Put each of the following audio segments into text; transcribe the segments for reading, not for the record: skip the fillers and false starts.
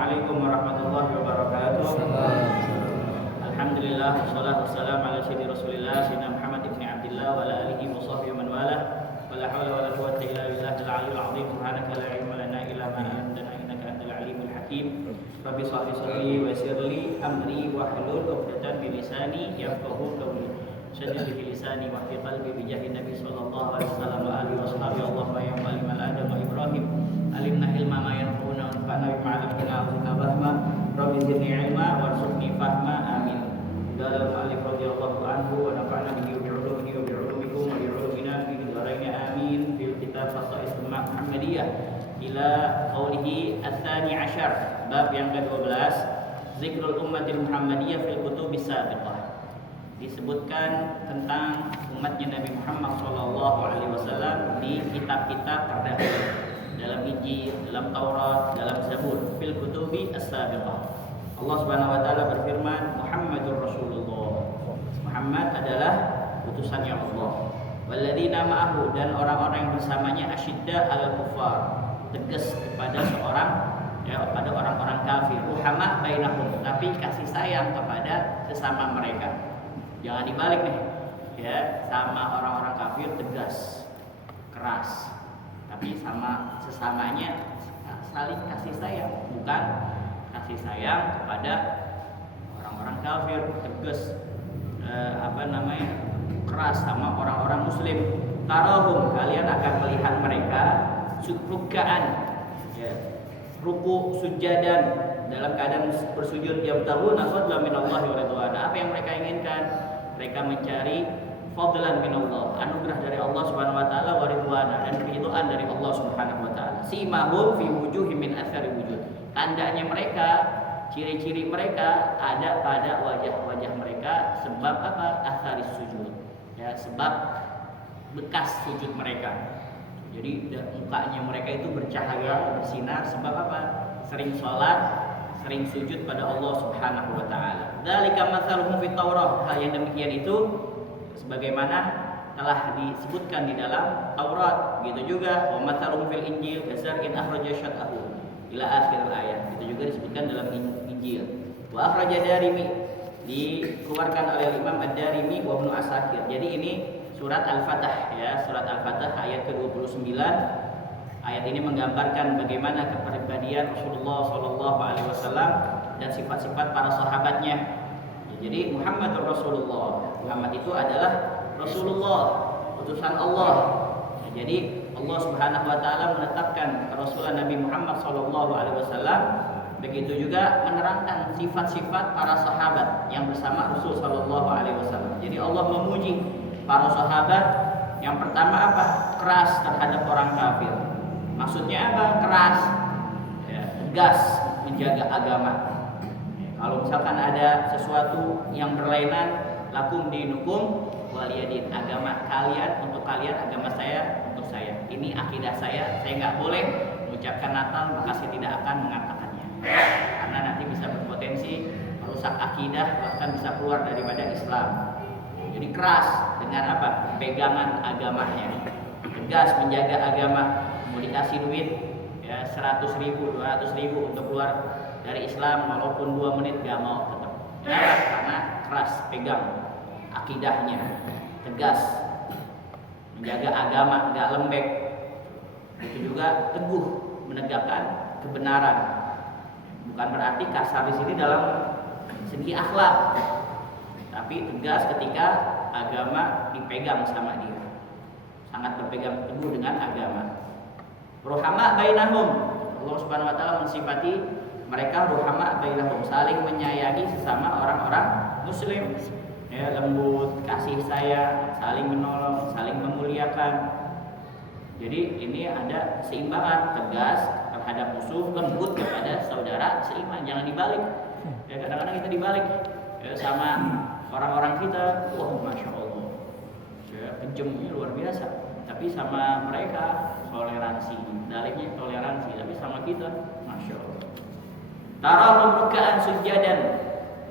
Assalamualaikum warahmatullahi wabarakatuh. Alhamdulillah wassalatu wassalamu ala sayyidi Rasulillah sayyidina Muhammad ibn Abdullah wa ala alihi wa sahbihi man wala. Wala haula wala quwwata illa billahil aliyyil azim. Subhanaka la ilma lana illa ma 'allamtana innaka antal alimul hakim. Rabbi shrah li sadri wa yassir li amri wa hlul 'uqdatam min lisani yafqahu qawli. Shaddid bi lisani wa fi qalbi bi jahi Nabi sallallahu alaihi wasallam wa alihi washabihi Allahumma ya mu'allimal Adam wa Ibrahim alimna ilma ma yanfa'una wa anfa'na bima 'allamtana wa fahma. Rabbi zidni ilma warzuqni fahma. Amin. Qala al-mu'allif radhiyallahu anhu wa nafa'na bihi wa bi'ulumihi wa bi'ulumikum wa bi'ulumina fi dzarain amin. Bil kitab Khasa'is Ummah Muhammadiyah ila qaulihi ats-tsani 'asyar, bab yang ke-12, zikrul ummatil Muhammadiyah fil kutubis sabiqah. Disebutkan tentang umatnya Nabi Muhammad SAW di kitab-kitab terdahulu, dalam Injil, dalam Taurat, dalam Zabur, fil kutubi as-sabiqah. Allah Subhanahu wa taala berfirman, Muhammadur Rasulullah. Muhammad adalah utusannya Allah. Walladzina ma'ahu, dan orang-orang yang bersamanya, asyidda 'alal kuffar, tegas kepada pada orang-orang kafir. Ruhama bainahum, tapi kasih sayang kepada sesama mereka. Jangan dibalik nih, ya, sama orang-orang kafir tegas, keras, tapi sama sesamanya saling kasih sayang, bukan kasih sayang kepada orang-orang kafir tegas, keras sama orang-orang muslim. Tarahum, kalian akan melihat mereka rukaan, ya, ruku sujadan, dalam keadaan bersujud, yabtaguna fadlan minallahi wa ridwana. Apa yang mereka inginkan? Mereka mencari fadlan minallah, anugerah dari Allah Subhanahu wa taala, wa ridwana, dan keridhaan dari Allah Subhanahu wa taala. Simahum fi wujuhim min athari wujud. Tandanya mereka, ciri-ciri mereka ada pada wajah-wajah mereka. Sebab apa? Atharis sujud. Ya, sebab bekas sujud mereka. Jadi mukanya mereka itu bercahaya, bersinar. Sebab apa? Sering sholat, sering sujud pada Allah Subhanahu wa taala. Dzalika matsaluhum fit Taurah. Hal yang demikian itu sebagaimana telah disebutkan di dalam Taurat. Begitu juga wa matsaluhum fil Injil kasar'in akhraja syat'ahu ila akhir ayat. Itu juga disebutkan dalam Injil. Wa akhraja Darimi, dikeluarkan oleh Imam Ad-Darimi wa Ibnu Asakir. Jadi ini surat Al-Fatah, ya, surat Al-Fatah ayat ke-29. Ayat ini menggambarkan bagaimana kepribadian Rasulullah SAW dan sifat-sifat para sahabatnya. Jadi Muhammadur Rasulullah. Muhammad itu adalah Rasulullah, utusan Allah. Jadi Allah Subhanahu wa taala menetapkan Rasulullah Nabi Muhammad SAW. Begitu juga menerangkan sifat-sifat para sahabat yang bersama Rasul SAW. Jadi Allah memuji para sahabat. Yang pertama apa? Keras terhadap orang kafir. Maksudnya apa? Keras, ya, tegas menjaga agama. Kalau misalkan ada sesuatu yang berlainan, lakum dinukum waliyadin, agama kalian untuk kalian, agama saya untuk saya. Ini akidah saya nggak boleh mengucapkan Natal, maka saya tidak akan mengatakannya. Karena nanti bisa berpotensi merusak akidah, bahkan bisa keluar daripada Islam. Jadi keras dengan apa? Pegangan agamanya. Tegas menjaga agama. Mau dikasih duit, ya, 100.000, 200.000 untuk keluar dari Islam, walaupun 2 menit gak mau tetap. Kenapa? Karena keras pegang akidahnya, tegas menjaga agama, gak lembek. Itu juga teguh menegakkan kebenaran. Bukan berarti kasar di sini dalam segi akhlak, tapi tegas ketika agama dipegang sama dia, sangat berpegang teguh dengan agama. Ruhama bainahum, Allah Subhanahu wa taala mensifati mereka ruhama bainahum, saling menyayangi sesama orang-orang muslim, ya, lembut, kasih sayang, saling menolong, saling memuliakan. Jadi ini ada seimbangan, tegas terhadap musuh, lembut kepada saudara seiman. Jangan dibalik. Ya, kadang-kadang kita dibalik, ya, sama orang-orang kita, wah, masya Allah, ya, kejamnya luar biasa. Tapi sama mereka toleransi, dalihnya toleransi, tapi sama kita, masya Allah. Tarahum ruk'an sujadan.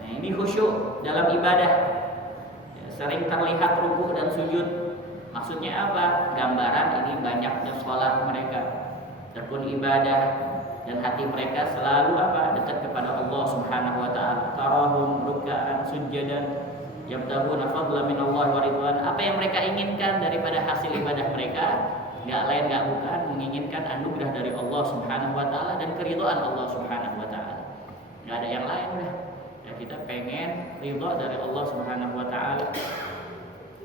Nah, ini khusyuk dalam ibadah, ya, sering terlihat ruku dan sujud. Maksudnya apa? Gambaran ini banyaknya sholat mereka, tekun ibadah, dan hati mereka selalu apa? Dekat kepada Allah Subhanahu wa taala. Tarahum ruk'an sujadan yabtaguna fadlan min Allah wa ridwan. Apa yang mereka inginkan daripada hasil ibadah mereka enggak lain enggak bukan menginginkan anugerah dari Allah Subhanahu wa taala dan keridhaan Allah Subhanahu wa taala. Enggak ada yang lain udah. Ya kita pengen ridha dari Allah Subhanahu wa taala.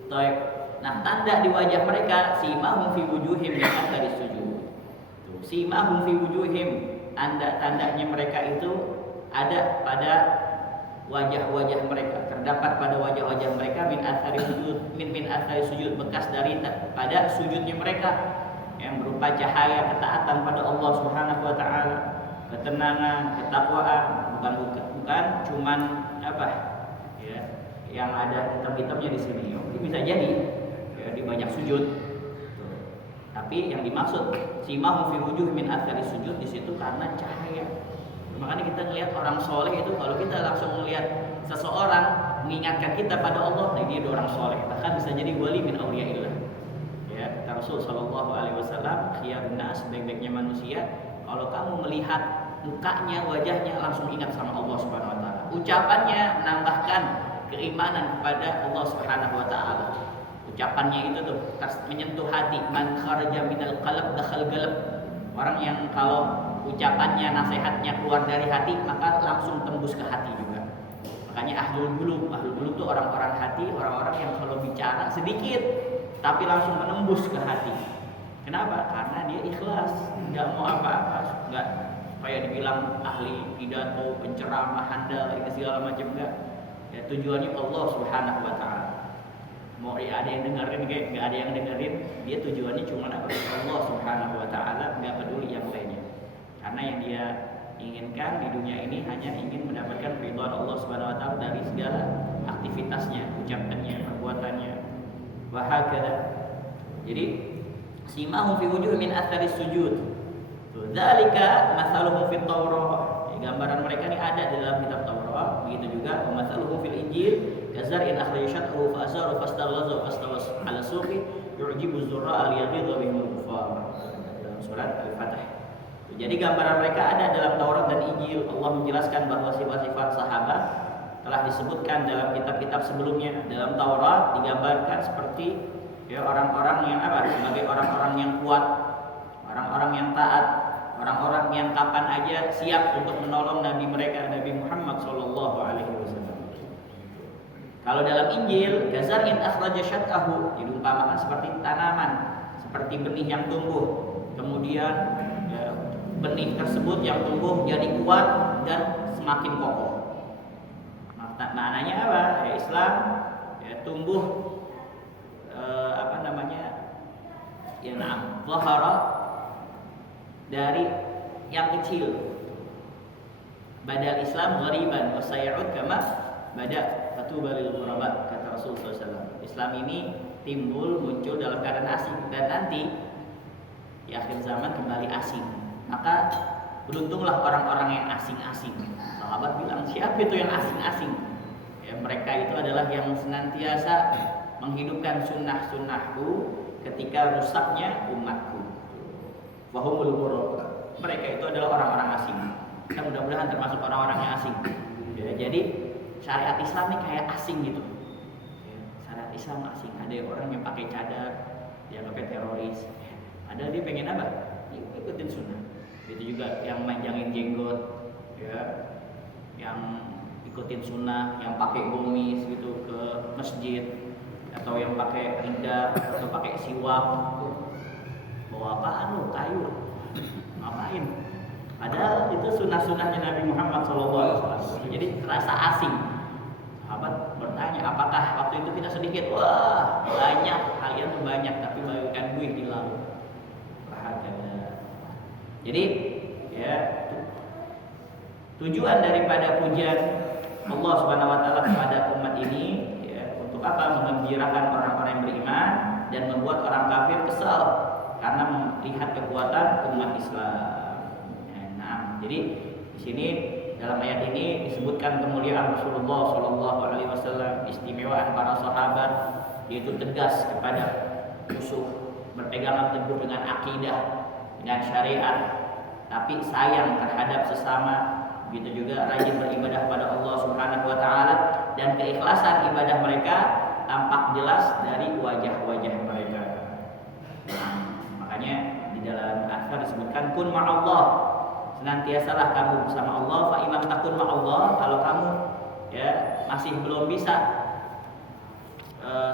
Baik. Nah, tanda di wajah mereka simahum fi wujuhim min athari sujud. Tuh, simahum fi wujuhim, tanda-tandanya mereka itu ada pada wajah-wajah mereka, terdapat pada wajah-wajah mereka min athari sujud, min athari sujud, bekas dari pada sujudnya mereka yang berupa cahaya ketaatan pada Allah Subhanahu wa taala, ketenangan, ketakwaan, bukan cuman apa? Ya, yang ada hitam-hitamnya di sini. Ini bisa jadi ya, di banyak sujud. Tuh. Tapi yang dimaksud simahum fi wujuh min athari sujud di situ karena cahaya. Makanya kita ngelihat orang soleh itu, kalau kita langsung melihat seseorang mengingatkan kita pada Allah, nah dia orang soleh, bahkan bisa jadi wali min auliyaillah. Ya, kata Rasul sallallahu alaihi wasallam, khiyarun nas, sebaik-baiknya manusia, kalau kamu melihat mukanya, wajahnya langsung ingat sama Allah Subhanahu wa taala. Ucapannya menambahkan keimanan kepada Allah Subhanahu wa taala. Ucapannya itu tuh menyentuh hati, man kharaja minal qalb dakhal qalb. Orang yang kalau ucapannya, nasihatnya keluar dari hati, maka langsung tembus ke hati juga. Makanya ahlul qulub itu orang-orang hati, orang-orang yang kalau bicara sedikit tapi langsung menembus ke hati. Kenapa? Karena dia ikhlas, nggak mau apa-apa, nggak kayak dibilang ahli pidato, penceramah, handal, segala macam enggak. Ya, tujuannya Allah Subhanahu wa taala. Mau ada yang dengerin kayak nggak ada yang dengerin, dia tujuannya cuma apa? Allah Subhanahu wa taala, nggak peduli yang lainnya. Karena yang dia inginkan di dunia ini hanya ingin mendapatkan ridha Allah Subhanahu wa taala dari segala aktivitasnya, ucapannya, perbuatannya. Wa hakadha. Jadi simahum fi wujuh min athari sujud. Dzalika mathaluhum fit Taurah. Gambaran mereka ini ada di dalam kitab Taurat. Begitu juga mathaluhum fil Injil, kazar'in akhraja syat'ahu fa azara fastaghlaza fastawas 'ala suqi yu'jibu az-zurra'a liyaghidha bihim al-kuffar. Dalam surat Al-Fatih. Jadi gambaran mereka ada dalam Taurat dan Injil. Allah menjelaskan bahwa sifat-sifat sahabat telah disebutkan dalam kitab-kitab sebelumnya. Dalam Taurat digambarkan seperti ya orang-orang yang apa? Sebagai orang-orang yang kuat, orang-orang yang taat, orang-orang yang kapan aja siap untuk menolong Nabi mereka, Nabi Muhammad sallallahu alaihi wasallam. Kalau dalam Injil, kazar'in akhraja syat'ahu, diumpamakan seperti tanaman, seperti benih yang tumbuh. Kemudian ya, benih tersebut yang tumbuh jadi kuat dan semakin kokoh. Maknanya apa? Ya, Islam ya, tumbuh ya zahara dari yang kecil. Badal Islam ghariban wa sayud kama bada fatuba lil ghuraba, kata Rasul SAW. Islam ini muncul dalam keadaan asing dan nanti di akhir zaman kembali asing. Maka beruntunglah orang-orang yang asing-asing. Sahabat bilang, siapa itu yang asing-asing? Ya, mereka itu adalah yang senantiasa menghidupkan sunnah-sunnahku ketika rusaknya umatku. Wahumul ghuraba. Mereka itu adalah orang-orang asing. Kita mudah-mudahan termasuk orang-orang yang asing. Ya, jadi syariat Islam ini kayak asing gitu. Ya, syariat Islam asing. Ada orang yang pakai cadar, dianggapnya teroris. Padahal dia pengen apa? Ikutin sunnah. Itu juga yang manjangin jenggot, ya, yang ikutin sunnah, yang pakai gomis gitu ke masjid, atau yang pakai ridha, atau pakai siwak. Bawa apaan lu? Kayu. Ngapain? Padahal itu sunnah-sunnahnya Nabi Muhammad SAW. Jadi terasa asing. Sahabat bertanya, apakah waktu itu kita sedikit? Wah, banyak. Kalian tuh banyak, tapi bagaikan buih di laut. Jadi ya, tujuan daripada pujian Allah Subhanahu wa taala kepada umat ini ya, untuk apa? Menggembirakan orang-orang yang beriman dan membuat orang kafir kesal karena melihat kekuatan umat Islam. Nah, jadi di sini dalam ayat ini disebutkan kemuliaan Rasulullah sallallahu alaihi wasallam, istimewaan para sahabat, yaitu tegas kepada musuh, berpegangan teguh dengan akidah, dengan syariat, tapi sayang terhadap sesama. Begitu juga rajin beribadah pada Allah Subhanahu wa taala, dan keikhlasan ibadah mereka tampak jelas dari wajah-wajah mereka. Nah, makanya di dalam asar disebutkan kun ma'allah, senantiasalah kamu bersama Allah. Fa ilam takun ma'allah, kalau kamu ya masih belum bisa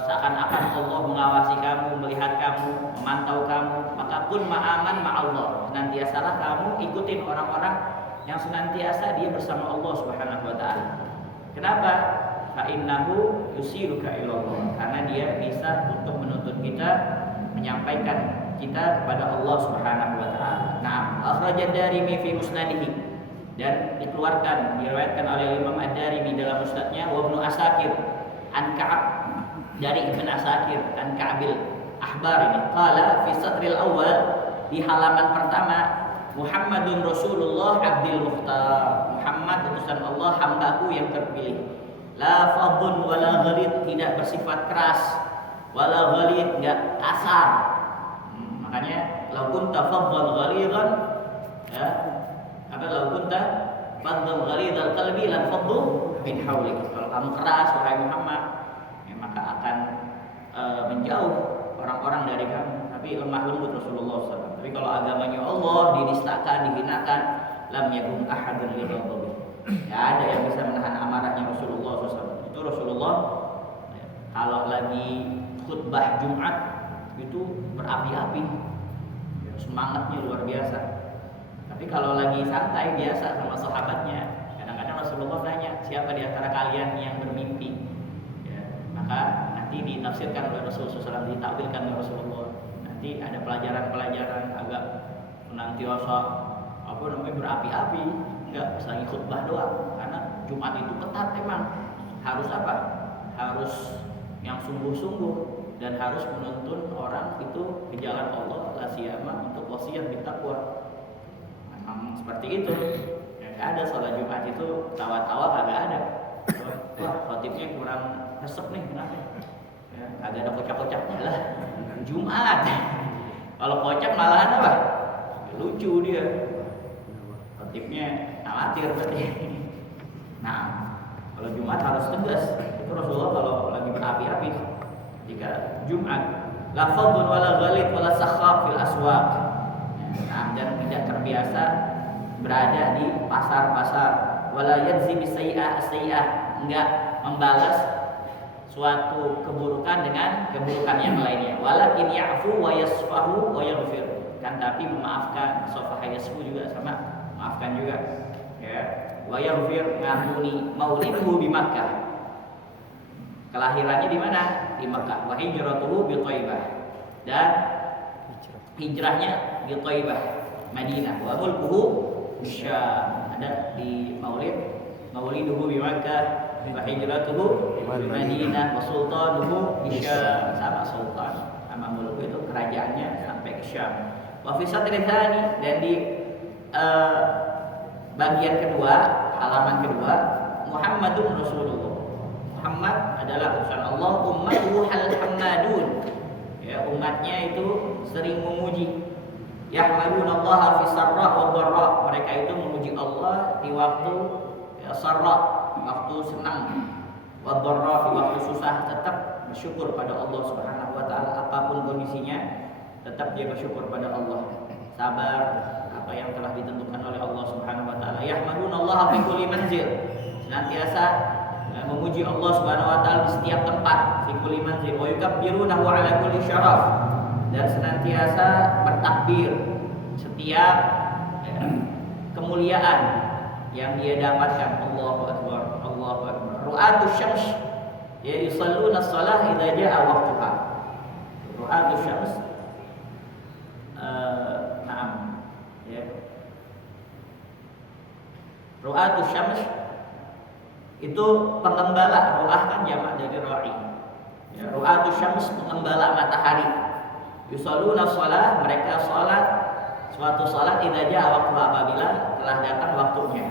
seakan-akan Allah mengawasi kamu, melihat kamu, memantau kamu, maka kun ma'aman ma'allah, senantiasalah kamu ikutin orang-orang yang senantiasa dia bersama Allah Subhanahu wa taala. Kenapa? Fa innahu yusiruka ilallah, karena dia bisa untuk menuntut kita, menyampaikan kita kepada Allah Subhanahu wa taala. Nah, akhrajad Darimi fi musnadihi, dan dikeluarkan, diriwayatkan oleh Imam Ad-Darimi dalam musnadnya, wa Ibnu Asakir an Ka'ab, dari Ibn Asakir an Ka'bil Ahbar ini, qala fi satril awal, di halaman pertama, Muhammadun Rasulullah Abdul Mukhtar, Muhammad utusan Allah, hambaku yang terpilih. La fadhun wala ghalid, tidak bersifat keras, wala ghalid, enggak kasar. Makanya law kunta fadhan ghalidan, ya, apa law kunta fadhan ghalidal qalbi lan fadhu min hawlik. Kalau kamu keras wahai Muhammad, ya, maka akan menjauh orang-orang dari kamu. Tapi lemah lembut Rasulullah SAW. Tapi kalau agamanya Allah dinistakan, dihinakan, lam yakun ahadun li ghadabi. Ya, ada yang bisa menahan amarahnya Rasulullah SAW. Itu Rasulullah kalau lagi khutbah Jumat itu berapi-api, semangatnya luar biasa. Tapi kalau lagi santai biasa sama sahabatnya, kadang-kadang Rasulullah tanya, siapa di antara kalian yang bermimpi? Ya, maka nanti ditafsirkan oleh Rasulullah SAW, ditakwilkan oleh Rasulullah. Nanti ada pelajaran-pelajaran agak senantiasa apa namanya berapi-api, enggak pas lagi khutbah doang. Karena Jumat itu ketat emang, harus apa? Harus yang sungguh-sungguh dan harus menuntun orang itu ke jalan Allah, la siyama untuk wasiat bittaqwa. Memang seperti itu. Ya, gak ada sholat Jumat itu tawa-tawa, kagak ada. Wah, khotibnya kurang resep nih, kenapa? Ya, kagak ada kocak-kocaknya lah. Jumat. Kalau kocak malahan apa? Ya, lucu dia. Khotibnya amatir berarti. Nah, kalau Jumat harus tegas. Itu Rasulullah kalau lagi berapi-api ketika Jumat, la fadhun wala ghalid wala sakhab fil aswaq. Nah, dan tidak terbiasa berada di pasar-pasar, wala yajzi bisayyi'ah as-sayyi'ah, enggak membalas suatu keburukan dengan keburukan yang lainnya. Walakin ya'fu wa yasfahu wa yaghfir, kan tapi memaafkan, safaha yasfu juga sama, maafkan juga. Ya, wa yaghfir, ngampuni. Mauliduhu di Makkah, kelahirannya di mana? Di Makkah. Wa hijratuhu bi Thaibah, dan hijrahnya di Thaibah, Madinah. Wa mulkuhu Syam, ada di Maulid, mauliduhu bi Makkah, wa hijratuhu bi Madinah, wa sultanuhu bi Syam, sama sultan, sama mulku itu kerajaannya sampai ke Syam. Wa fi satri tsani, dan di bagian kedua, halaman kedua, Muhammadun Rasulullah, Muhammad adalah utusan Allah, ummatuhu al-hammadun, ya, umatnya itu sering memuji. Yahmadunallaha fi sarra wa dharra, mereka itu memuji Allah di waktu ya, sarra, waktu senang, wa dharra, di waktu susah, tetap bersyukur pada Allah Subhanahu wa taala, apapun kondisinya tetap dia bersyukur pada Allah, sabar apa yang telah ditentukan oleh Allah Subhanahu wa taala. Yahmadunallaha fi kulli manzil, senantiasa memuji Allah Subhanahu wa taala di setiap tempat, fi kulli manzil, wa yukabbirunahu ala kulli syaraf, dan senantiasa bertakbir setiap kemuliaan yang dia dapatkan. Allahu akbar, Allahu akbar. Ru'atus syams, ya, yusalluna shalah idza jaa waqtuha. Ru'atus syams, na'am, ya. Ru'atus syams itu pengembala, ru'ah kan jamak dari ra'i. Ya, ru'atus syams, pengembala matahari. Yusalluna shalah, mereka salat suatu salat idza jaa waqtu, apabila telah datang waktunya.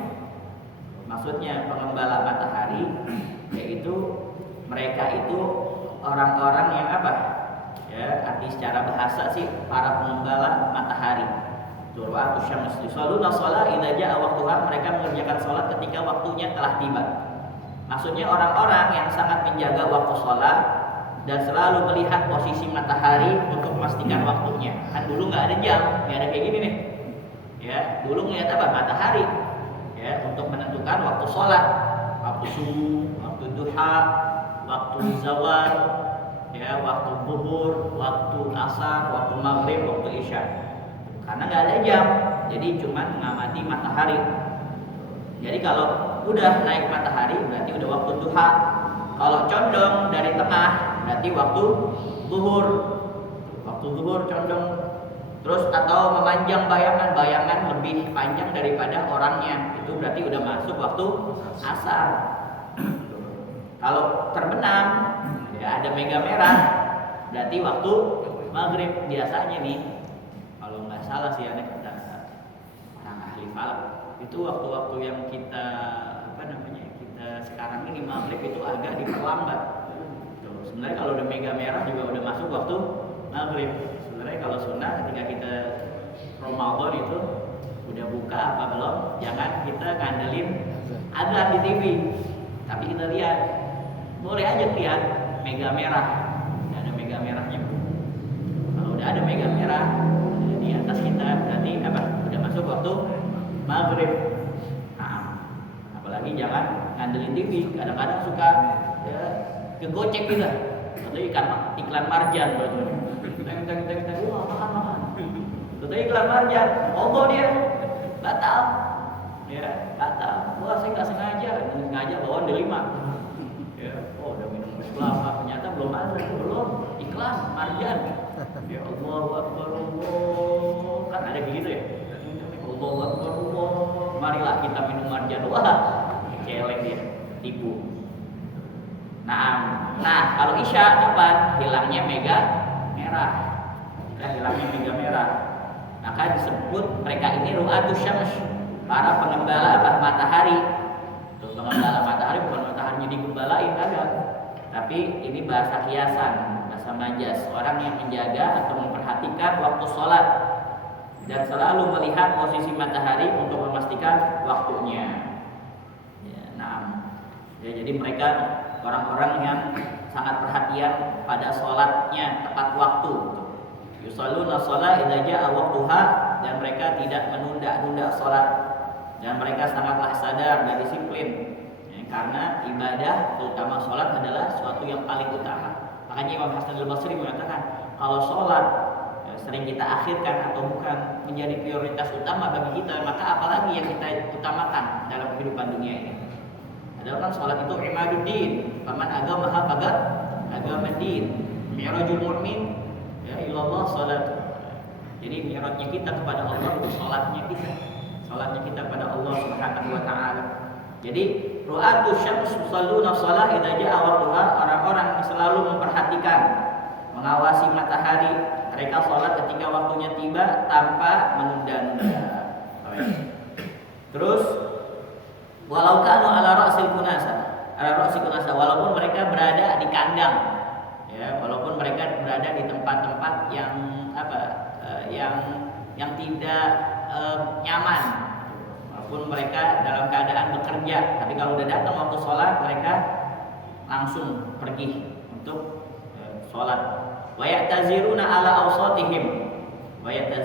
Maksudnya pengembala matahari yaitu mereka itu orang-orang yang apa? Ya, arti secara bahasa sih para pengembala matahari. Ru'atus syams yusalluna shalah idza jaa waqtuha, mereka mengerjakan salat ketika waktunya telah tiba. Maksudnya orang-orang yang sangat menjaga waktu salat dan selalu melihat posisi matahari untuk memastikan waktunya. Kan dulu nggak ada jam, nggak ada kayak gini nih. Ya, dulu ngelihat apa? Matahari. Ya, untuk menentukan waktu salat, waktu subuh, waktu duha, waktu zawal, ya, waktu zuhur, waktu asar, waktu maghrib, waktu isya. Karena nggak ada jam, jadi cuma mengamati matahari. Jadi kalau udah naik matahari berarti udah waktu duha. Kalau condong dari tengah berarti waktu zuhur. Waktu zuhur condong. Terus atau memanjang bayangan lebih panjang daripada orangnya, itu berarti udah masuk waktu asar. Kalau terbenam ya ada mega merah berarti waktu maghrib biasanya nih. Kalau nggak salah sih ada kata orang ahli falak, itu waktu-waktu yang kita kita sekarang ini maghrib itu agak diperlambat. Sebenarnya kalau udah mega merah juga udah masuk waktu maghrib. Sebenarnya kalau sunnah ketika kita Ramadan itu udah buka apa belum, jangan kita ngandelin azan di TV, tapi kita lihat, boleh aja lihat mega merah, ada mega merahnya. Kalau udah ada mega merah di atas kita berarti apa? Udah masuk waktu maghrib. Nah, apalagi jangan ngandelin TV. Kadang-kadang suka ya, kegocek kita atau iklan marjan baru. Kita wah makan. Itu iklan marjan, mogok dia, batal. Ya, batal. Wah saya nggak sengaja bawaan delima. Ya, oh udah minum es kelapa, ternyata belum ada, belum iklan marjan. Ya Allahu Akbar, Allah. Kan ada begitu ya. Allahu Akbar, Allah. Marilah kita minum marjan. Wah, celeng dia, tipu. Nah kalau isya kapan? Hilangnya mega merah. Hilangnya mega merah. Maka disebut mereka ini ru'atus syams, para pengembala matahari. Terus pengembala matahari bukan mataharinya digembalain ada, tapi ini bahasa kiasan, bahasa majas, orang yang menjaga atau memperhatikan waktu sholat dan selalu melihat posisi matahari untuk memastikan waktunya. Ya, jadi mereka orang-orang yang sangat perhatian pada sholatnya tepat waktu. Yusalluna shalah idza jaa waqtuha, dan mereka tidak menunda-nunda sholat, dan mereka sangatlah sadar dan disiplin ya, karena ibadah terutama sholat adalah suatu yang paling utama. Makanya Imam Hasan al-Basri mengatakan kalau sholat ya, sering kita akhirkan atau bukan menjadi prioritas utama bagi kita, maka apalagi yang kita utamakan dalam kehidupan dunia ini. Adalah kan sholat itu imaduddin, paman agama pagat agama din, mi'rajul mu'min ya ilallah sholat. Jadi mi'rajnya kita kepada Allah itu sholatnya kita pada Allah Subhanahu wa taala. Jadi ru'atus syams yusalluna shalah idza jaa waqtuha, orang-orang yang selalu memperhatikan, mengawasi matahari, mereka sholat ketika waktunya tiba tanpa menunda-nunda. Terus walau kanu ala ra'sil kunasa, walaupun mereka berada di kandang, ya, walaupun mereka berada di tempat-tempat yang yang tidak nyaman, walaupun mereka dalam keadaan bekerja, tapi kalau udah datang waktu sholat mereka langsung pergi untuk sholat. Wa ya'taziruna ala awsatihim, mereka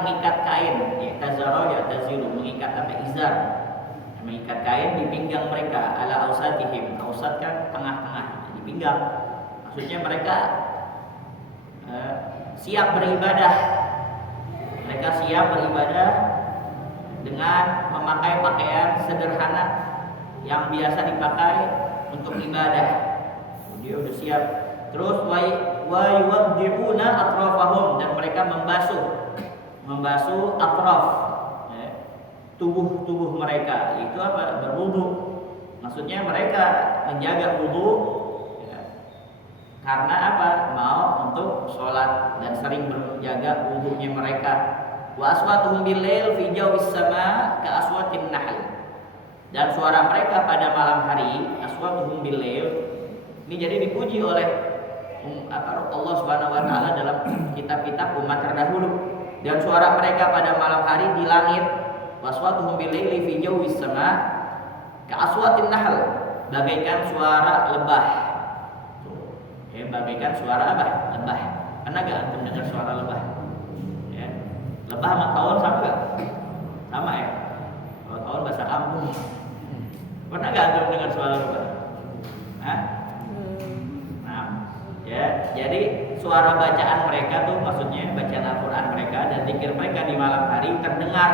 mengikat kain, ya'taziru mengikat izar, mengikat kain di pinggang mereka, ala awsatihim, awsat kan tengah-tengah, di pinggang. Maksudnya mereka siap beribadah. Mereka siap beribadah dengan memakai pakaian sederhana yang biasa dipakai untuk ibadah. Dia udah siap. Terus wa yuwaddi'una atrafahum, dan mereka membasuh atraf, ya, tubuh mereka. Itu apa? Berwudu. Maksudnya mereka menjaga wudu ya, karena apa? Mau untuk sholat dan sering menjaga wudunya mereka. Wa aswatuhum bil-lail fi jawis sama ka aswatin nahl. Dan suara mereka pada malam hari, aswatuhum bil-lail, ini jadi dipuji oleh Allah Subhanahu wa taala dalam kitab-kitab umat terdahulu. dan suara mereka pada malam hari di langit, waswatuhum bilaili fi jawwis sama ka'aswatin nahl, bagaikan suara lebah. Ya, bagaikan suara apa? Lebah. Pernah gak antum dengar suara lebah? Ya. Lebah sama tawon sama gak? Sama ya. Kalau tawon bahasa kampung. Pernah gak antum dengar suara lebah? Hah? Nah, ya, jadi suara bacaan mereka tuh maksudnya bacaan Al-Quran mereka dan zikir mereka di malam hari terdengar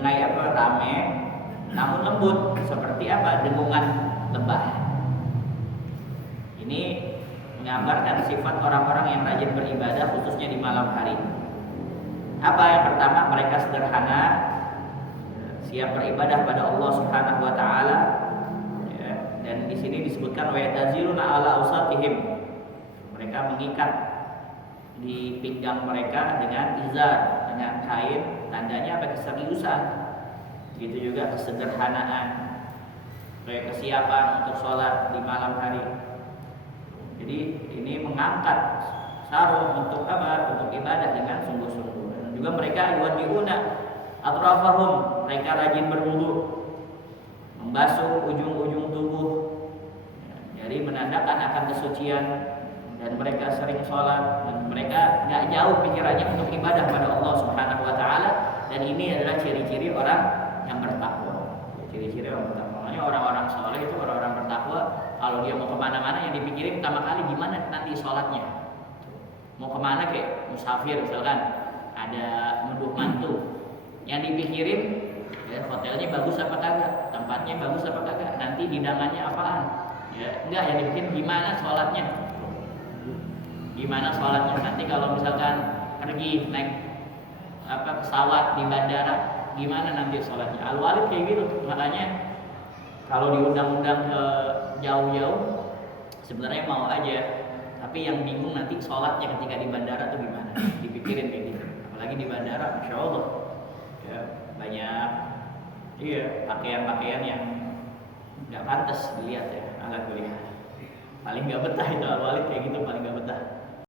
apa rame, namun lembut seperti apa dengungan lebah. Ini menggambarkan sifat orang-orang yang rajin beribadah khususnya di malam hari. Apa yang pertama, mereka sederhana, siap beribadah pada Allah Subhanahu wa taala. Ya, dan di sini disebutkan wa yataziluna ala usatihim. Mereka mengikat di pinggang mereka dengan izar, dengan kain, tandanya apa? Keseriusan. Gitu juga kesederhanaan, kayak kesiapan untuk sholat di malam hari. Jadi ini mengangkat sarung untuk apa? Untuk ibadah dengan sungguh-sungguh. Dan juga mereka yuwaddi'una atrafahum, mereka rajin berwudu, membasuh ujung-ujung tubuh. Jadi menandakan akan kesucian. Dan mereka sering sholat dan mereka nggak jauh pikirannya untuk ibadah pada Allah Subhanahu wa taala, dan ini adalah ciri-ciri orang yang bertakwa. Ciri-ciri orang bertakwa. Makanya orang-orang soleh itu orang-orang bertakwa, kalau dia mau kemana-mana yang dipikirin pertama kali gimana nanti sholatnya. Mau kemana kayak musafir misalkan, ada nuduh mantu, yang dipikirin ya hotelnya bagus apa kagak, tempatnya bagus apa kagak, nanti hidangannya apaan. Ya enggak, yang dipikirin gimana sholatnya. Gimana sholatnya nanti kalau misalkan pergi naik pesawat di bandara, gimana nanti sholatnya. Al-Walid kayak gitu. Makanya kalau diundang-undang ke jauh-jauh sebenarnya mau aja, tapi yang bingung nanti sholatnya ketika di bandara tuh gimana, dipikirin kayak gitu. Apalagi di bandara, Masya Allah ya, banyak pakaian-pakaian yang nggak pantas dilihat ya, ala kuliah. Paling nggak betah itu Al-Walid kayak gitu, paling nggak betah.